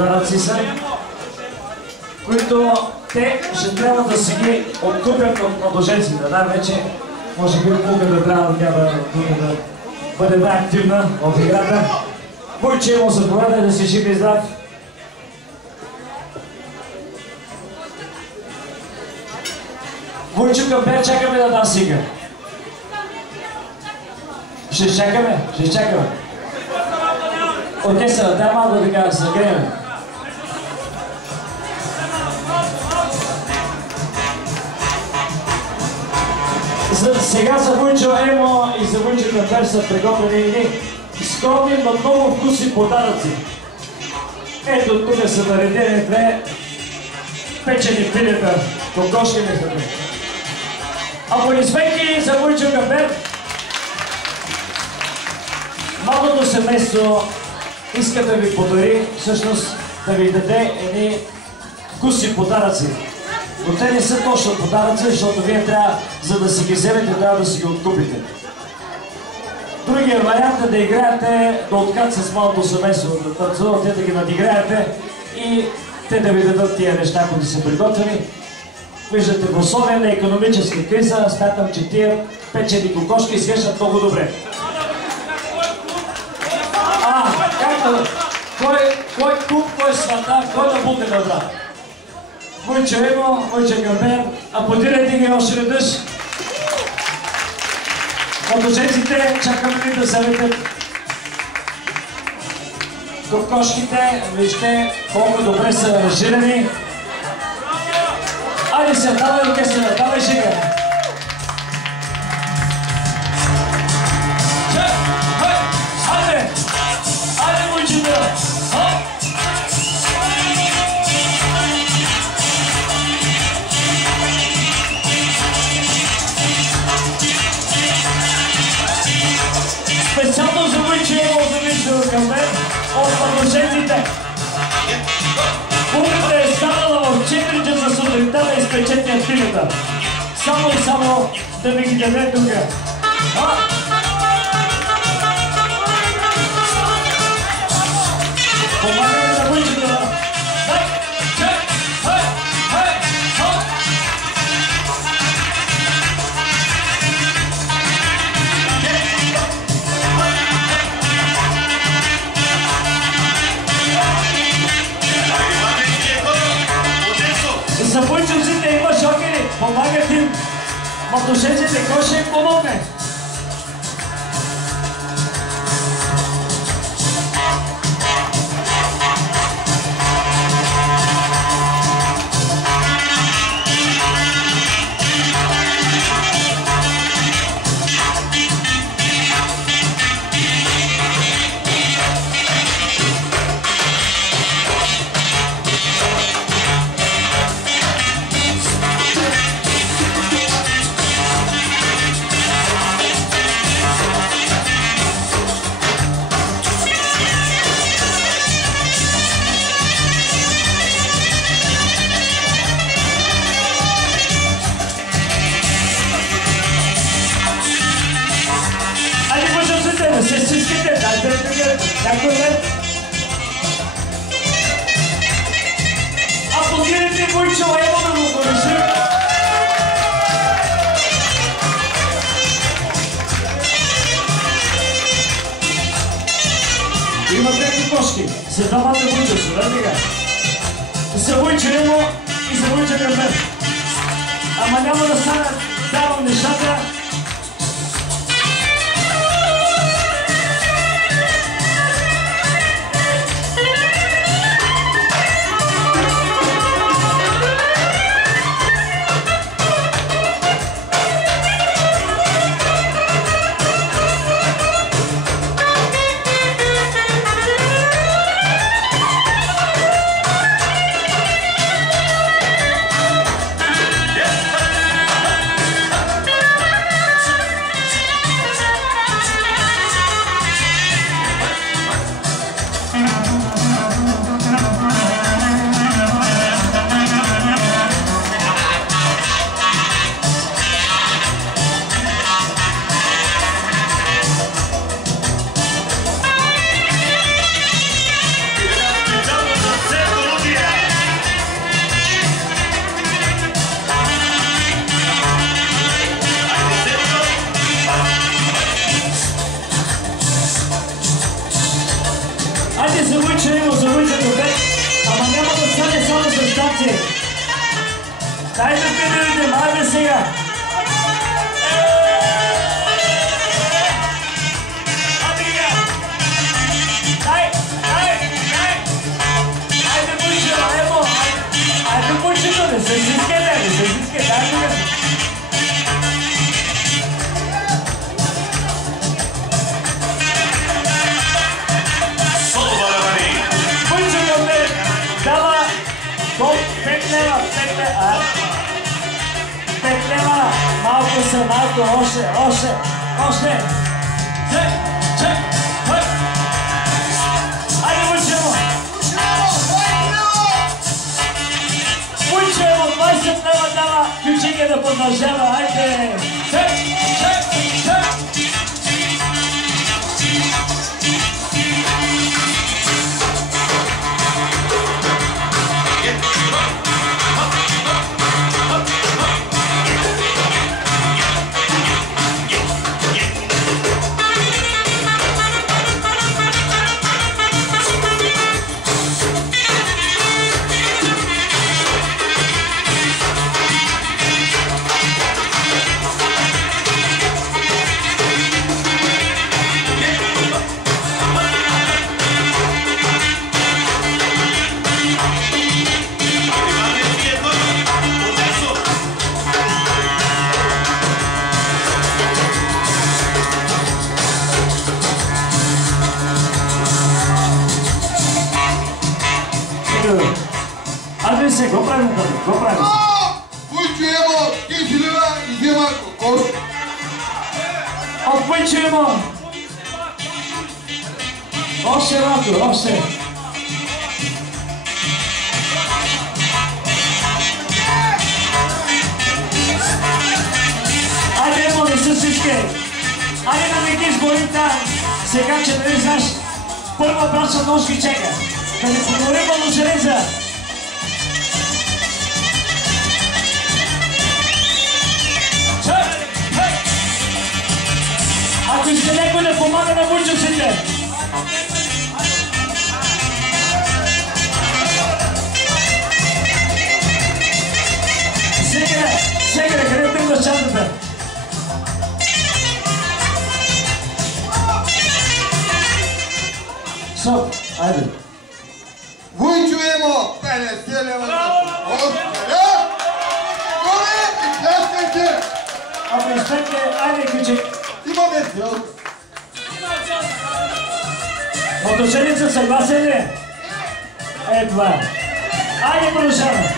подаръци са, които те ще трябва да си ги откупят от младоженците. Да, вече може би да трябва да бъде най-активна в играта. Войче му заповядай да си жив и здрав. Войчо Камбер, чакаме да дам сига. Ще чакаме. Оркестъра, дай малко да се нагреем. Сега за Войчо Емо и за Войчо Камбер са приготвени едни скромни, но много вкусни подаръци. Ето тук са наредени две печени пилета, кокошки нехрани. Аплодисменти за Войчо Камбер. Малото семейство иска да ви подари, всъщност да ви даде едни вкусни подаръци. Но те не са точно подаръци, защото вие трябва, за да си ги вземете, трябва да си ги откупите. Другия вариант е да играете до откат с малото семейство, да танцувате, да ги надиграете и те да ви дадат тия неща, които са приготвени. Виждате, в условия на икономическа криза, смятам, че тия печени кокошки изглеждат много добре. Кой клуб, кой свата, кой да буде на брат? Войчо Емо, Войчо Камбер, аплодирайте ги още веднъж. Младоженците, чакаме ли да заветят кокошките, вижте колко добре са аранжирани. Айде се, давай оркестъра, давай жига. Айде, Войчето! Специално за Войчо Емо, за Войчо Камбер от младоженците. Публиката е станала в 4 часа сутринта да изпечете пилета. Само и само да ви ги даде тук. Помагаме на Войчето. За Войчовците има шокери, помагат им. Младоженците, кой ще им помогне? Аплодирайте Войчо Емо да го поръчи. Има две кокошки. За двамата Войчовци, да сега? За Войчо Емо и за Войчо Камбер. Ама няма да стана, давам нещата. сестричке, дай ми. Войчо ме дава 5 лева, 5 лева, малко, още. Чек, айде Войчо! Войчо 20 лева дава, ключике да продължава, айде! Чек! Айде се, го правим. Войчо има 10 лева и взема кокос. От Войчо има. Още малко. Айде, моли се всички. Айде да не ги изборим там. Сега, че нали знаеш, първа браша ножки чека. Да не поговорим по железа. Ако иска някой да помага на войчовците. Сега, къде тръгваш чантата? Стоп, айде. Войчо има 50 лева за кокос. Горе и пляскайте! Ако изпекте, айде, ключик. Имаме цел. Мотошеница, съгласен ли? Това. Айде, продължаваме.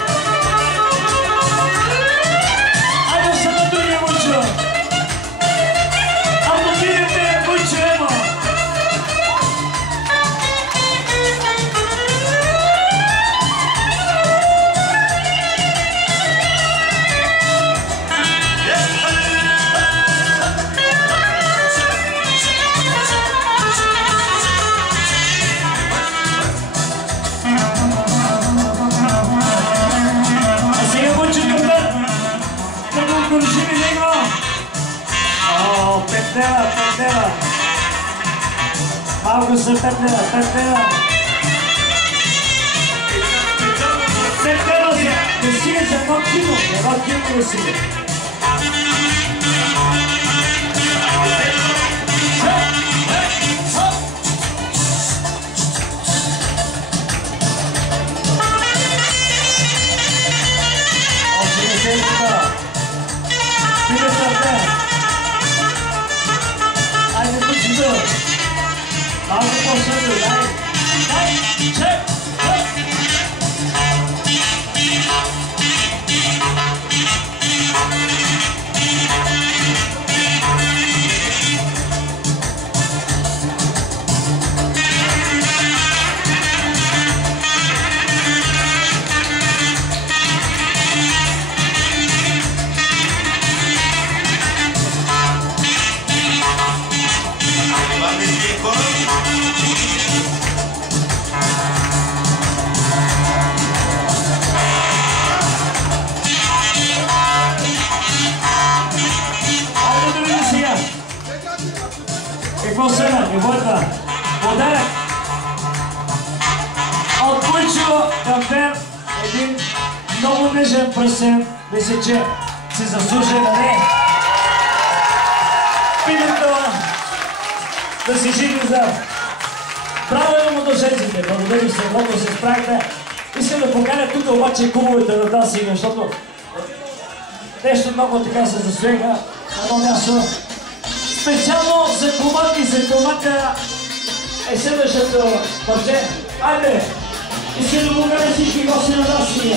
Айде, остана другия Войчо. Ако видите, Войчо има. Петнева. Малко са Петнева. Петнева си. Не стига за едно кино не стига. Още не се изпитава. Пиде сърде. Айде, Войчо. Малко по-сърде, дай. Чек. Какво сега? Какво е това? Подарък от Войчо към теб, един много нежен пръстен, мисля, че си заслужи, нали? Питам това да си жив и здрав. Браво на мотошенците, благодаря се, много се справихте. Искам да поканя тук обаче клубовете на дансинга, защото нещо много така се засвега на едно място. Специално за комак и за комака е следващото парче. Айде! Искам да поканя всички гости на дансинга.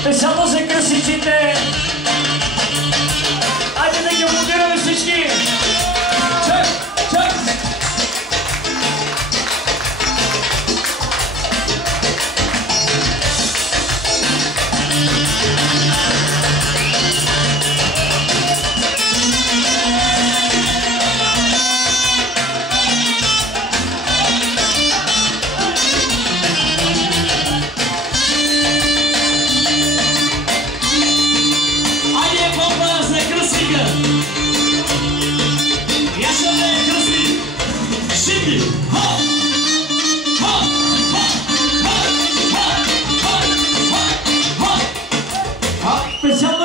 Специално за красиците! Айде да ги аплодираме всички! Чак! Чак! Специално